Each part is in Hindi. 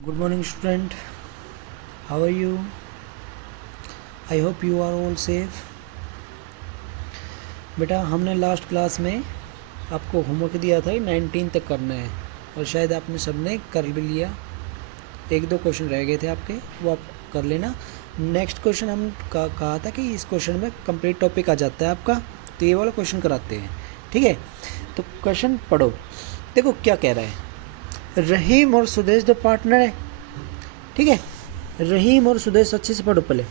Good morning, student. How are you? I hope you are all safe. बेटा हमने लास्ट क्लास में आपको होमवर्क दिया था 19 तक करना है और शायद आपने सबने कर भी लिया। एक दो क्वेश्चन रह गए थे आपके, वो आप कर लेना। नेक्स्ट क्वेश्चन हम कहा था कि इस क्वेश्चन में कंप्लीट टॉपिक आ जाता है आपका, तो ये वाला क्वेश्चन कराते हैं। ठीक है, तो क्वेश्चन पढ़ो। देखो क्या कह रहा है, रहीम और सुदेश दो पार्टनर है। ठीक है, रहीम और सुदेश, अच्छे से पढ़ो पहले।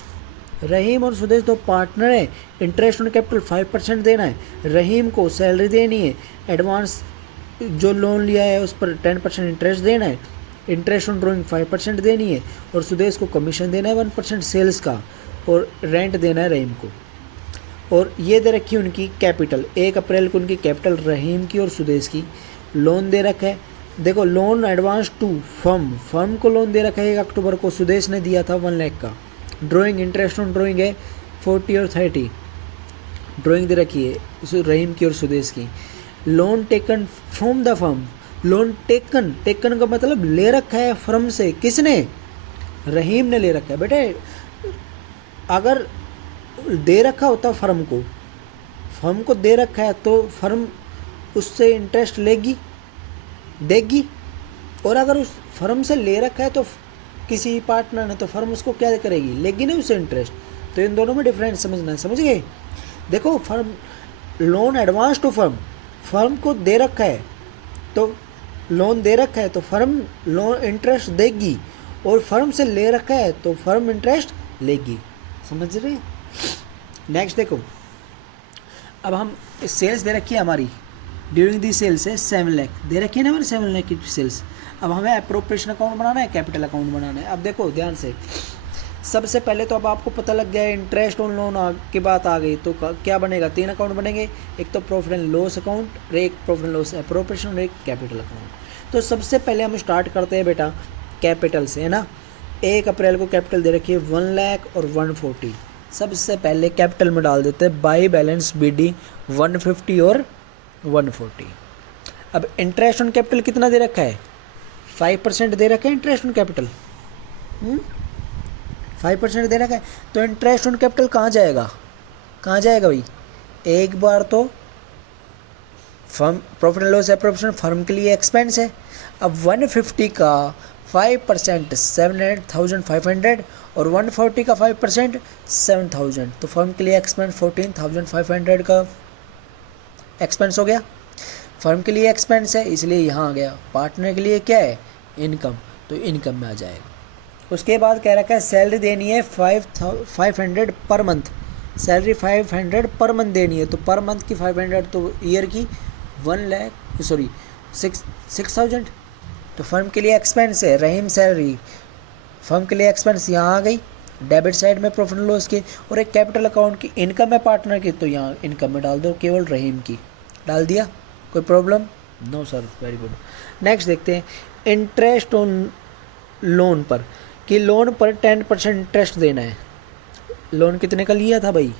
रहीम और सुदेश दो पार्टनर है, इंटरेस्ट ऑन कैपिटल 5% देना है। रहीम को सैलरी देनी है, एडवांस जो लोन लिया है उस पर 10% इंटरेस्ट देना है, इंटरेस्ट ऑन ड्राइंग 5% देनी है, और सुदेश को कमीशन देना है 1% सेल्स का, और रेंट देना है रहीम को। और ये दे रखी है उनकी कैपिटल, 1 अप्रैल को उनकी कैपिटल रहीम की और सुदेश की। लोन दे रखा है, देखो लोन एडवांस टू फर्म को लोन दे रखा है 1 अक्टूबर को, सुदेश ने दिया था 1 लाख का। ड्राइंग, इंटरेस्ट ऑन ड्राइंग है 40 और 30 ड्राइंग दे रखी है रहीम की और सुदेश की। Loan taken from the firm, loan taken का मतलब ले रखा है फर्म से। किसने? रहीम ने ले रखा है। बेटे अगर दे रखा होता फर्म को दे रखा है तो फर्म उससे इंटरेस्ट देगी, और अगर उस फर्म से ले रखा है तो किसी पार्टनर ने, तो फर्म उसको क्या करेगी, लेगी ना उससे इंटरेस्ट। तो इन दोनों में डिफरेंस समझना है, समझ गए? देखो firm loan advance to firm को दे रखा है, तो लोन दे रखा है तो फर्म लोन इंटरेस्ट देगी, और फर्म से ले रखा है तो फर्म इंटरेस्ट लेगी। समझ रहे? नेक्स्ट देखो, अब हम सेल्स दे रखी है हमारी, ड्यूरिंग दी सेल्स है 7 लाख दे रखी है ना हमारे, 7 लाख की सेल्स। अब हमें अप्रोप्रिएशन अकाउंट बनाना है, कैपिटल अकाउंट बनाना है। अब देखो ध्यान से, सबसे पहले तो अब आपको पता लग गया है इंटरेस्ट ऑन लोन की बात आ गई, तो क्या बनेगा? 3 अकाउंट बनेंगे, एक तो प्रॉफिट एंड लॉस अकाउंट, एक प्रॉफिट एंड लॉस अप्रोप्रिएशन, और एक कैपिटल अकाउंट। तो सबसे पहले हम स्टार्ट करते हैं बेटा कैपिटल से, है ना। 1 अप्रैल को कैपिटल दे रखी है 1 लाख और 140। सबसे पहले कैपिटल में डाल देते हैं बाई बैलेंस BD 150 और 140। अब इंटरेस्ट ऑन कैपिटल कितना दे रखा है? 5% दे रखा है इंटरेस्ट ऑन कैपिटल। 5% दे रखा है, तो इंटरेस्ट ऑन कैपिटल कहाँ जाएगा भाई? एक बार तो firm profit and loss appropriation firm के लिए एक्सपेंस है। अब 150 का 5% 7,500 और 140 का 5% 7,000, तो फर्म के लिए एक्सपेंस 14,500 का एक्सपेंस हो गया। फर्म के लिए एक्सपेंस है इसलिए यहाँ आ गया। पार्टनर के लिए क्या है? इनकम, तो इनकम में आ जाएगा। उसके बाद कह रखा है सैलरी देनी है 500 per month, salary 500 per month देनी है, तो पर मंथ की 500 तो ईयर की 6,000। तो फर्म के लिए एक्सपेंस है रहीम सैलरी, फर्म के लिए एक्सपेंस यहाँ आ गई डेबिट साइड में प्रॉफिट एंड लॉस के, और एक कैपिटल अकाउंट की इनकम है पार्टनर की, तो यहाँ इनकम में डाल दो, केवल रहीम की डाल दिया। कोई problem? No sir, very good. Next देखते हैं इंटरेस्ट ऑन लोन पर, कि लोन पर 10% इंटरेस्ट देना है। लोन कितने का लिया था भाई?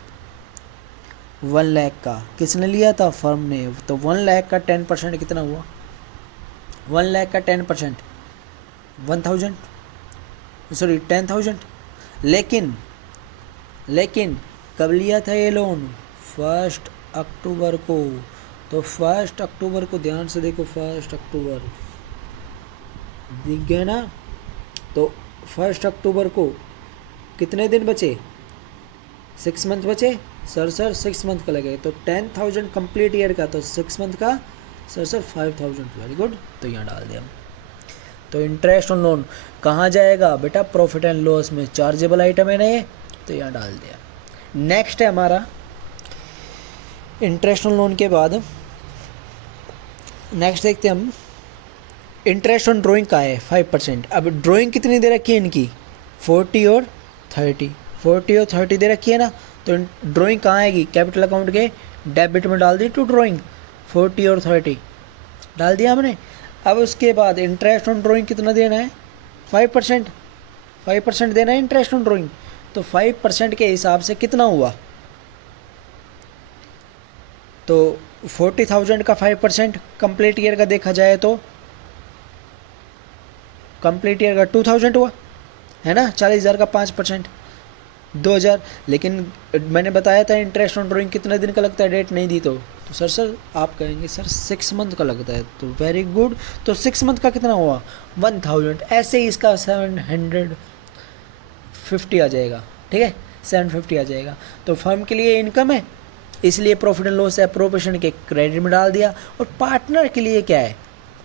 1 लाख का। किसने लिया था? फर्म ने। तो 1 लाख का 10% कितना हुआ? 1 लाख का 10% 10,000। लेकिन कब लिया था ये लोन? 1 अक्टूबर को। तो 1 अक्टूबर को ध्यान से देखो, 1 अक्टूबर दिख गया ना। तो 1 अक्टूबर को कितने दिन बचे? 6 मंथ बचे। सर 6 मंथ का लगे, तो 10,000 कंप्लीट ईयर का, तो 6 मंथ का सर 5,000। वेरी गुड, तो यहाँ डाल दिया। तो इंटरेस्ट ऑन लोन कहाँ जाएगा बेटा? प्रॉफिट एंड लॉस में, चार्जेबल आइटम है ना ये, तो यहाँ डाल दिया। नेक्स्ट है हमारा इंटरेस्ट ऑन लोन के बाद नेक्स्ट देखते हैं हम इंटरेस्ट ऑन ड्राइंग का है 5%। अब ड्राइंग कितनी दे रखी है इनकी? 40 और 30 दे रखी है ना, तो ड्राइंग कहाँ आएगी? कैपिटल अकाउंट के डेबिट में डाल दी टू ड्राइंग, 40 और 30 डाल दिया हमने। अब उसके बाद इंटरेस्ट ऑन ड्राइंग कितना देना है? 5% देना है इंटरेस्ट ऑन ड्राइंग, तो 5% के हिसाब से कितना हुआ? तो 40,000 का 5% कंप्लीट ईयर का देखा जाए तो कंप्लीट ईयर का 2000 हुआ है ना, 40,000 का 5%, 2,000। लेकिन मैंने बताया था इंटरेस्ट ऑन ड्राइंग कितने दिन का लगता है, डेट नहीं दी तो सर आप कहेंगे सर 6 मंथ का लगता है, तो वेरी गुड। तो 6 मंथ का कितना हुआ 1000। ऐसे ही इसका 750 आ जाएगा, ठीक है 750 आ जाएगा। तो फर्म के लिए इनकम है, इसलिए प्रॉफिट एंड लॉस एप्रोप्रिएशन के क्रेडिट में डाल दिया। और पार्टनर के लिए क्या है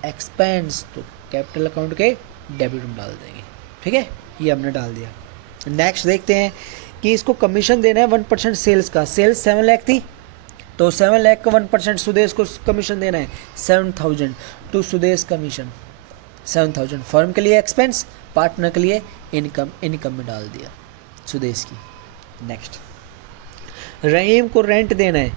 एक्सपेंस, तो कैपिटल अकाउंट के डेबिट में डाल देंगे, ठीक है ये हमने डाल दिया। नेक्स्ट देखते हैं कि इसको कमीशन देना है 1% सेल्स का। सेल्स 7 लाख थी, तो 7 लाख का 1% सुदेश को कमीशन देना है 7,000 टू सुदेश कमीशन 7,000। फर्म के लिए एक्सपेंस, पार्टनर के लिए इनकम में डाल दिया सुदेश की। नेक्स्ट रहीम को रेंट देना है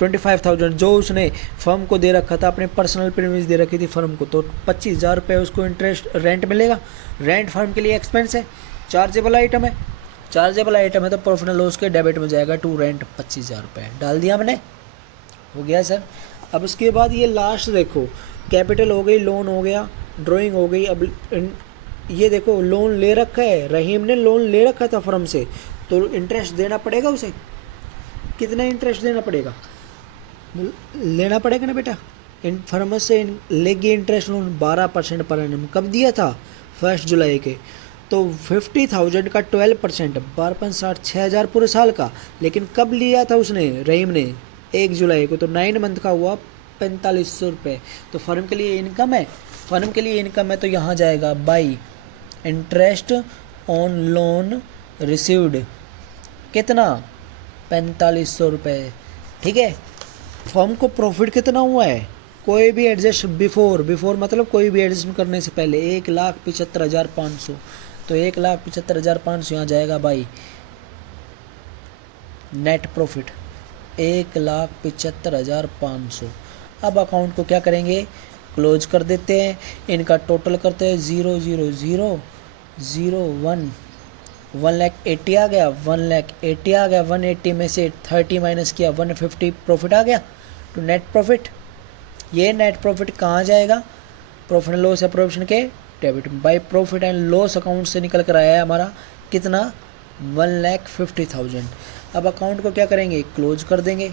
25,000, जो उसने फर्म को दे रखा था, अपने पर्सनल प्रीमियस दे रखी थी फर्म को, तो 25,000 रुपये उसको इंटरेस्ट रेंट मिलेगा। रेंट फर्म के लिए एक्सपेंस है, चार्जेबल आइटम है, तो प्रॉफिट एंड लॉस के डेबिट में जाएगा टू रेंट 25,000 रुपये डाल दिया हमने, हो गया सर। अब उसके बाद ये लास्ट देखो, कैपिटल हो गई, लोन हो गया, ड्राइंग हो गई। अब ये देखो लोन ले रखा है, रहीम ने लोन ले रखा था फर्म से, तो इंटरेस्ट देना पड़ेगा उसे। कितना इंटरेस्ट देना पड़ेगा, लेना पड़ेगा ना बेटा। फर्म से लेगी इंटरेस्ट लोन 12% पर एनम। कब दिया था 1 जुलाई के, तो 50,000 का 12%, 12.60 6,000 पूरे साल का। लेकिन कब लिया था उसने रहीम ने 1 जुलाई को, तो 9 मंथ का हुआ 4500 रुपये। तो फर्म के लिए इनकम है, तो यहाँ जाएगा by interest on loan received, कितना 4500 रुपये, ठीक है। फर्म को प्रॉफिट कितना हुआ है, कोई भी एडजस्ट बिफोर मतलब कोई भी एडजस्टमेंट करने से पहले 1,75,500, तो 1,75,500 यहाँ जाएगा बाई नेट प्रॉफिट 1,75,500। अब अकाउंट को क्या करेंगे, क्लोज कर देते हैं, इनका टोटल करते हैं 0,0,0,0,1 1,80,000 आ गया, 1,80,000 आ गया। 180 में से 30 माइनस किया 150 प्रॉफिट आ गया टू नेट प्रॉफिट। ये नेट प्रॉफिट कहाँ जाएगा, प्रॉफिट एंड लॉस एप्रोप्रिएशन के debit by profit and loss account से निकल कर आया है हमारा कितना 1,50,000। अब अकाउंट को क्या करेंगे, क्लोज कर देंगे।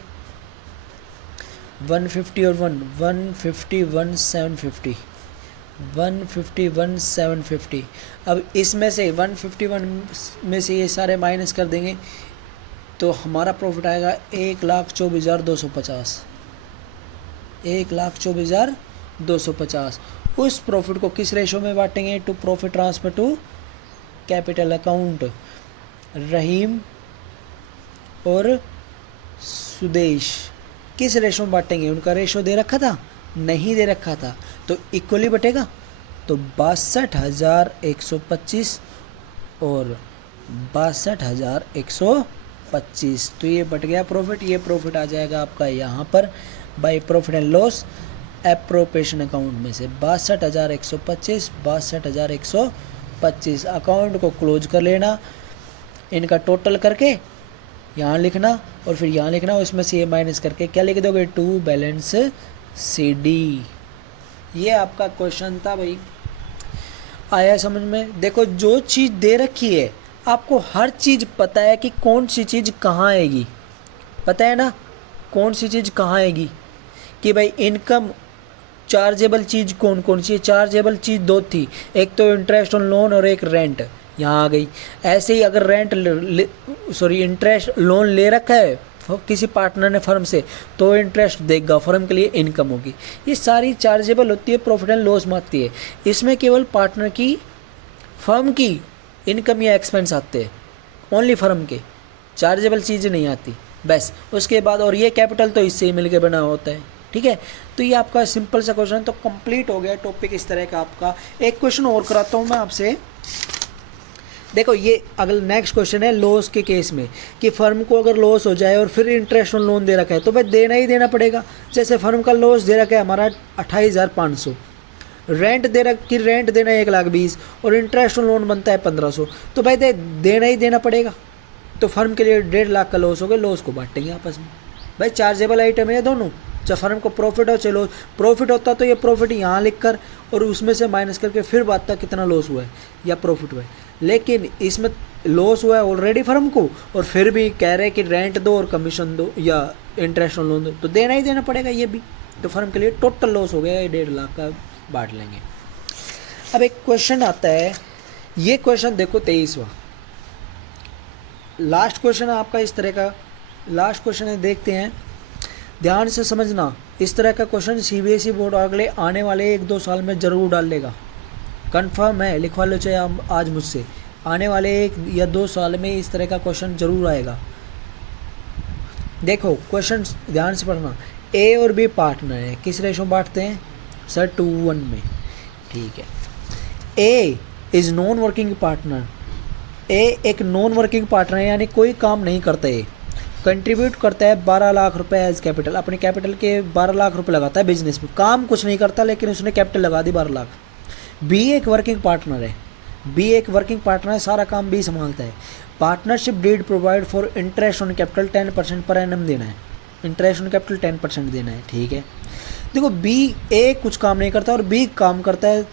150 और 151,750 अब इसमें से 151 में से ये सारे माइनस कर देंगे, तो हमारा प्रॉफिट आएगा 1,24,250। 1,24,250। उस प्रॉफिट को किस रेशो में बांटेंगे, to profit transfer to capital account. Rahim और सुदेश किस रेशो में बांटेंगे, उनका रेशो दे रखा था, नहीं दे रखा था, तो इक्वली बटेगा। तो 62,125 और 62,125, तो ये बट गया प्रॉफिट। ये प्रॉफिट आ जाएगा आपका यहाँ पर by profit and loss appropriation account में से 62,125, 62,125। अकाउंट को क्लोज कर लेना, इनका टोटल करके यहाँ लिखना और फिर यहाँ लिखना, उसमें से ये माइनस करके क्या लिख दोगे, टू बैलेंस CD। ये आपका क्वेश्चन था भाई, आया समझ में। देखो जो चीज़ दे रखी है आपको हर चीज़ पता है कि कौन सी चीज़ कहाँ आएगी, पता है ना कौन सी चीज़ कहाँ आएगी, कि भाई इनकम चार्जेबल चीज़ कौन कौन सी है। चार्जेबल चीज़ दो थी, एक तो इंटरेस्ट ऑन लोन और एक रेंट, यहाँ आ गई। ऐसे ही अगर इंटरेस्ट लोन ले रखा है किसी पार्टनर ने फर्म से, तो इंटरेस्ट देगा, फर्म के लिए इनकम होगी। ये सारी चार्जेबल होती है, प्रॉफिट एंड लॉस में आती है। इसमें केवल पार्टनर की फर्म की इनकम या एक्सपेंस आते हैं, ओनली फर्म के, चार्जेबल चीज़ नहीं आती बस। उसके बाद और ये कैपिटल तो इससे ही मिलके बना होता है, ठीक है। तो ये आपका सिंपल सा क्वेश्चन तो कंप्लीट हो गया टॉपिक इस तरह का आपका। एक क्वेश्चन और कराता हूँ मैं आपसे, देखो ये अगला नेक्स्ट क्वेश्चन है लॉस के केस में, कि फर्म को अगर लॉस हो जाए और फिर इंटरेस्ट ऑन लोन दे रखा है तो भाई देना ही देना पड़ेगा। जैसे फर्म का लॉस दे रखा है हमारा 28,500, रेंट दे रखी, रेंट देना है 1,20,000 और इंटरेस्ट ऑन लोन बनता है 1,500, तो भाई देना ही देना पड़ेगा। तो फर्म के लिए 1.5 लाख का लॉस हो गया, लॉस को बांटेंगे आपस में। भाई चार्जेबल आइटम है दोनों, चाहे फर्म को प्रॉफिट हो चाहे लॉस। प्रॉफिट होता तो ये प्रॉफिट यहाँ लिख कर और उसमें से माइनस करके फिर बताता कितना लॉस हुआ है या प्रॉफिट हुआ है, लेकिन इसमें लॉस हुआ है ऑलरेडी फर्म को और फिर भी कह रहे हैं कि रेंट दो और कमीशन दो या इंटरेस्ट लोन दो, तो देना ही देना पड़ेगा ये भी। तो फर्म के लिए टोटल लॉस हो गया 1.5 लाख का, बांट लेंगे। अब एक क्वेश्चन आता है, ये क्वेश्चन देखो 23वां लास्ट क्वेश्चन है आपका इस तरह का। लास्ट क्वेश्चन है, देखते हैं, ध्यान से समझना। इस तरह का क्वेश्चन सीबीएसई बोर्ड अगले आने वाले 1-2 साल में ज़रूर डाल लेगा, कंफर्म है, लिखवा लो चाहे आज मुझसे। आने वाले 1 या 2 साल में इस तरह का क्वेश्चन ज़रूर आएगा। देखो क्वेश्चन ध्यान से पढ़ना। ए और बी पार्टनर है, किस रेशो में बांटते हैं सर? 2:1 में, ठीक है। A is non working partner, A एक नॉन वर्किंग पार्टनर है, यानी कोई काम नहीं करता है। कंट्रीब्यूट करता है 12 लाख रुपए एज कैपिटल, अपने कैपिटल के 12 लाख रुपए लगाता है बिजनेस में, काम कुछ नहीं करता लेकिन उसने कैपिटल लगा दी 12 लाख। बी एक वर्किंग पार्टनर है, बी एक वर्किंग पार्टनर है, सारा काम बी संभालता है। Partnership deed provide for interest on capital 10% per annum देना है, इंटरेस्ट ऑन कैपिटल 10% देना है, ठीक है। देखो बी ए कुछ काम नहीं करता और बी काम करता है।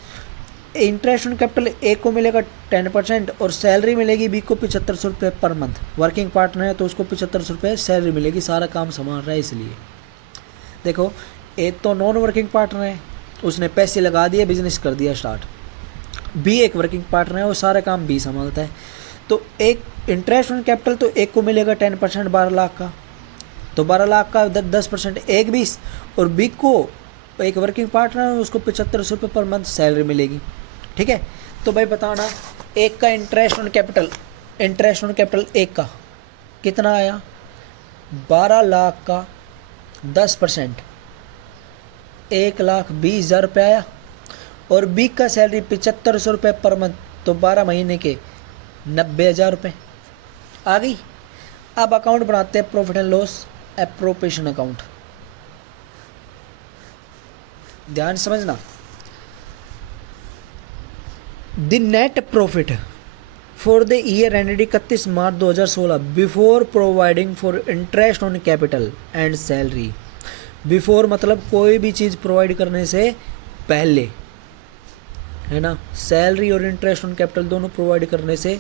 इंटरेस्ट ऑन कैपिटल ए को मिलेगा 10% और सैलरी मिलेगी बी को 7500 रुपये पर मंथ। वर्किंग पार्टनर है तो उसको 7500 रुपये सैलरी मिलेगी, सारा काम संभाल रहा है इसलिए। देखो ए तो नॉन वर्किंग पार्टनर है, उसने पैसे लगा दिए, बिजनेस कर दिया स्टार्ट। बी एक वर्किंग पार्टनर है, वो सारा काम बी संभालता है। तो एक इंटरेस्ट ऑन कैपिटल तो एक को मिलेगा 10% 12 लाख का, तो 12 लाख का 10% एक 20, और बी को एक वर्किंग पार्टनर है उसको 7500 रुपये पर मंथ सैलरी मिलेगी, ठीक है। तो भाई बताना एक का interest on capital, interest on capital एक का कितना आया? 12 लाख का 10% 1,20,000 रुपये आया, और बी का सैलरी 7500 रुपये पर मंथ, तो 12 महीने के 90,000 रुपये आ गई। अब अकाउंट बनाते हैं profit and loss appropriation account, ध्यान समझना। The net profit for the year ended 31 March 2016 before providing for interest on capital and salary. Before मतलब कोई भी चीज़ प्रोवाइड करने से पहले, है ना, सैलरी और इंटरेस्ट ऑन कैपिटल दोनों प्रोवाइड करने से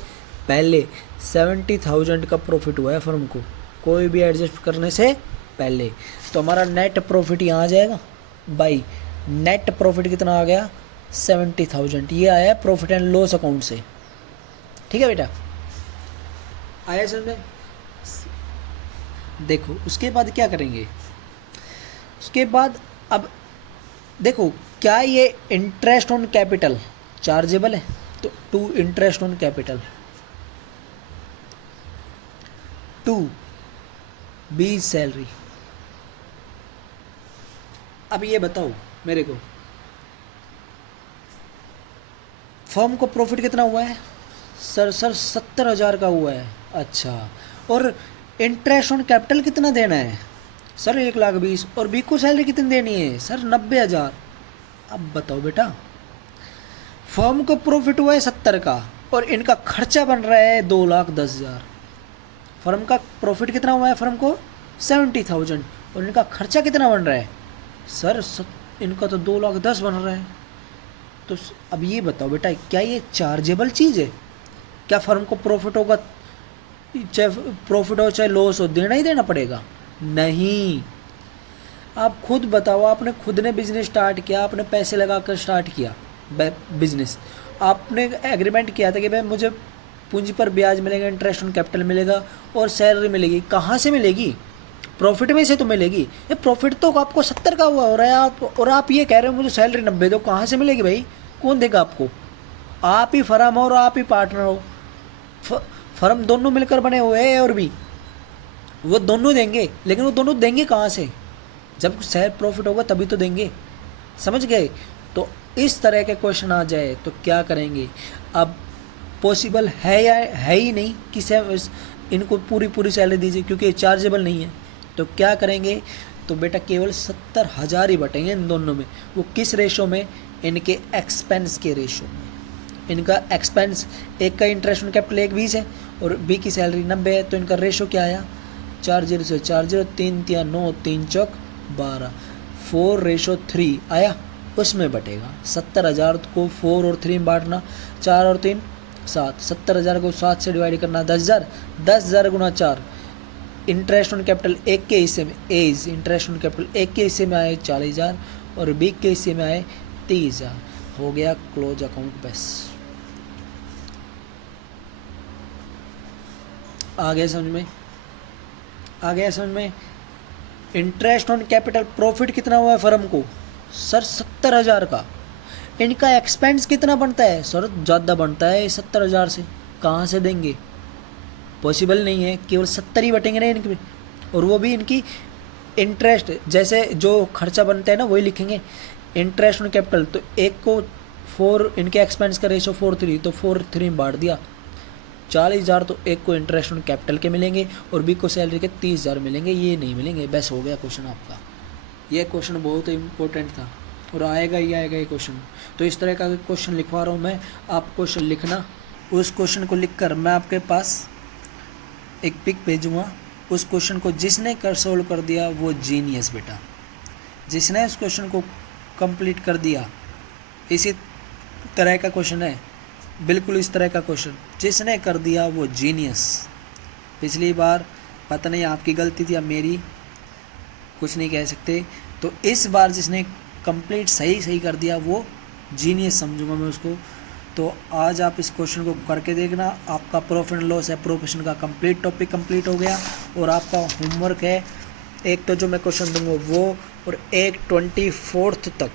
पहले 70,000 का प्रॉफिट हुआ है फर्म को, कोई भी एडजस्ट करने से पहले। तो हमारा नेट प्रॉफिट यहाँ आ जाएगा बाई, नेट प्रॉफिट कितना आ गया? 70,000। ये आया प्रॉफिट एंड लॉस अकाउंट से, ठीक है बेटा, आया समझ में? देखो उसके बाद क्या करेंगे, उसके बाद अब देखो क्या ये इंटरेस्ट ऑन कैपिटल चार्जेबल है? तो 2 interest on capital, 2 B salary. अब ये बताओ मेरे को, फर्म को प्रॉफिट कितना हुआ है? सर 70,000 का हुआ है। अच्छा, और इंटरेस्ट ऑन कैपिटल कितना देना है? सर 1,20,000, और बी को सैलरी कितनी देनी है? सर 90,000। अब बताओ बेटा, फर्म को प्रॉफिट हुआ है 70 का और इनका खर्चा बन रहा है 2,10,000। फर्म का प्रॉफिट कितना हुआ है? फर्म को 70,000 और इनका खर्चा कितना बन रहा है? सर इनका तो 2,10,000 बन रहा है। तो अब ये बताओ बेटा, क्या ये चार्जेबल चीज़ है? क्या फर्म को प्रॉफिट होगा, चाहे प्रॉफिट हो चाहे लॉस हो, देना ही देना पड़ेगा? नहीं। आप खुद बताओ, आपने खुद ने बिजनेस स्टार्ट किया, आपने पैसे लगा कर स्टार्ट किया बिजनेस, आपने एग्रीमेंट किया था कि भाई मुझे पूंजी पर ब्याज मिलेगा, इंटरेस्ट ऑन कैपिटल मिलेगा और सैलरी मिलेगी। कहाँ से मिलेगी? प्रॉफिट में से तो मिलेगी। ये प्रॉफिट तो आपको 70 का हुआ हो रहा है आप, और आप ये कह रहे हो मुझे सैलरी 90 दो, कहाँ से मिलेगी भाई? कौन देगा आपको? आप ही फर्म हो और आप ही पार्टनर हो, फर्म दोनों मिलकर बने हुए हैं, और भी वो दोनों देंगे, लेकिन वो दोनों देंगे कहाँ से? जब सैल प्रॉफिट होगा तभी तो देंगे, समझ गए? तो इस तरह के क्वेश्चन आ जाए तो क्या करेंगे? अब पॉसिबल है या है ही नहीं कि इनको पूरी सैलरी दीजिए, क्योंकि चार्जेबल नहीं है। तो क्या करेंगे? तो बेटा केवल 70,000 ही बटेंगे इन दोनों में। वो किस रेशो में? इनके एक्सपेंस के रेशो में। इनका एक्सपेंस, एक का इंटरेस्ट ऑन कैपिटल 1,20 है और बी की सैलरी 90 है, तो इनका रेशो क्या आया? 4 0 से 4 0, 3 3 9, 3 चौक 12, 4:3 आया, उसमें बटेगा 70,000 को 4 और 3 में बांटना, 4 और 3 7, 70,000 को 7 से डिवाइड करना 10,000, 10,000 गुना 4। इंटरेस्ट ऑन कैपिटल एक के हिस्से में एज, इंटरेस्ट ऑन कैपिटल एक के हिस्से में आए 40,000 और बी के हिस्से में आए 30,000। हो गया क्लोज अकाउंट बस। आ गया समझ में? आ गया समझ में? इंटरेस्ट ऑन कैपिटल प्रॉफिट कितना हुआ है फर्म को सर? 70,000 का। इनका एक्सपेंस कितना बनता है सर? ज़्यादा बनता है 70,000 से। कहाँ से देंगे? पॉसिबल नहीं है, केवल 70 ही बटेंगे ना इनके, और वो भी इनकी इंटरेस्ट जैसे जो खर्चा बनता है ना वही लिखेंगे। इंटरेस्ट ऑन कैपिटल तो एक को 4, इनके एक्सपेंस का रेशो 4:3, तो 4:3 में बांट दिया। 40,000 तो एक को इंटरेस्ट ऑन कैपिटल के मिलेंगे और बी को सैलरी के 30,000 मिलेंगे, ये नहीं मिलेंगे। बस हो गया क्वेश्चन आपका। ये क्वेश्चन बहुत इंपॉर्टेंट था और आएगा ही आएगा ये क्वेश्चन। तो इस तरह का क्वेश्चन लिखवा रहा हूँ मैं, आप क्वेश्चन लिखना। उस क्वेश्चन को लिखकर मैं आपके पास एक पिक भेजूँगा। उस क्वेश्चन को जिसने कर सोल्व कर दिया वो जीनियस बेटा। जिसने उस क्वेश्चन को कंप्लीट कर दिया, इसी तरह का क्वेश्चन है, बिल्कुल इस तरह का क्वेश्चन जिसने कर दिया वो जीनियस। पिछली बार पता नहीं आपकी गलती थी या मेरी, कुछ नहीं कह सकते। तो इस बार जिसने कंप्लीट सही कर दिया वो जीनियस समझूंगा मैं उसको। तो आज आप इस क्वेश्चन को करके देखना। आपका प्रॉफिट एंड लॉस एप्रोप्रिएशन का कंप्लीट टॉपिक कंप्लीट हो गया और आपका होमवर्क है एक तो जो मैं क्वेश्चन दूंगा वो, और एक 24 तक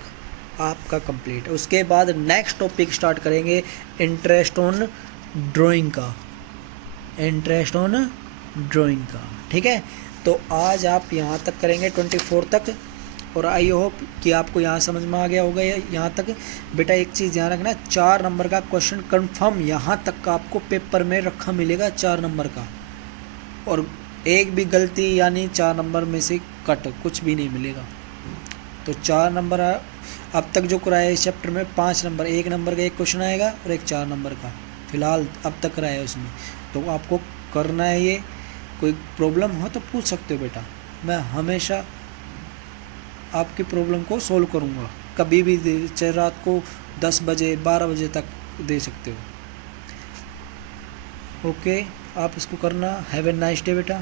आपका कंप्लीट। उसके बाद नेक्स्ट टॉपिक स्टार्ट करेंगे इंटरेस्ट ऑन ड्राइंग का, इंटरेस्ट ऑन ड्राइंग का। ठीक है, तो आज आप यहाँ तक करेंगे 24 तक, और आई होप कि आपको यहाँ समझ में आ गया होगा यहाँ तक। बेटा एक चीज़ ध्यान रखना, 4 नंबर का क्वेश्चन कंफर्म यहाँ तक का आपको पेपर में रखा मिलेगा 4 नंबर का, और एक भी गलती यानी 4 नंबर में से कट कुछ भी नहीं मिलेगा। तो 4 नंबर अब तक जो कराया इस चैप्टर में 5 नंबर, 1 नंबर का एक क्वेश्चन आएगा और एक 4 नंबर का फिलहाल अब तक कराया उसमें। तो आपको करना है ये। कोई प्रॉब्लम हो तो पूछ सकते हो बेटा, मैं हमेशा आपकी प्रॉब्लम को सोल्व करूँगा, कभी भी चाहे रात को 10 बजे 12 बजे तक दे सकते हो। ओके, आप इसको करना। हैव ए नाइस डे बेटा।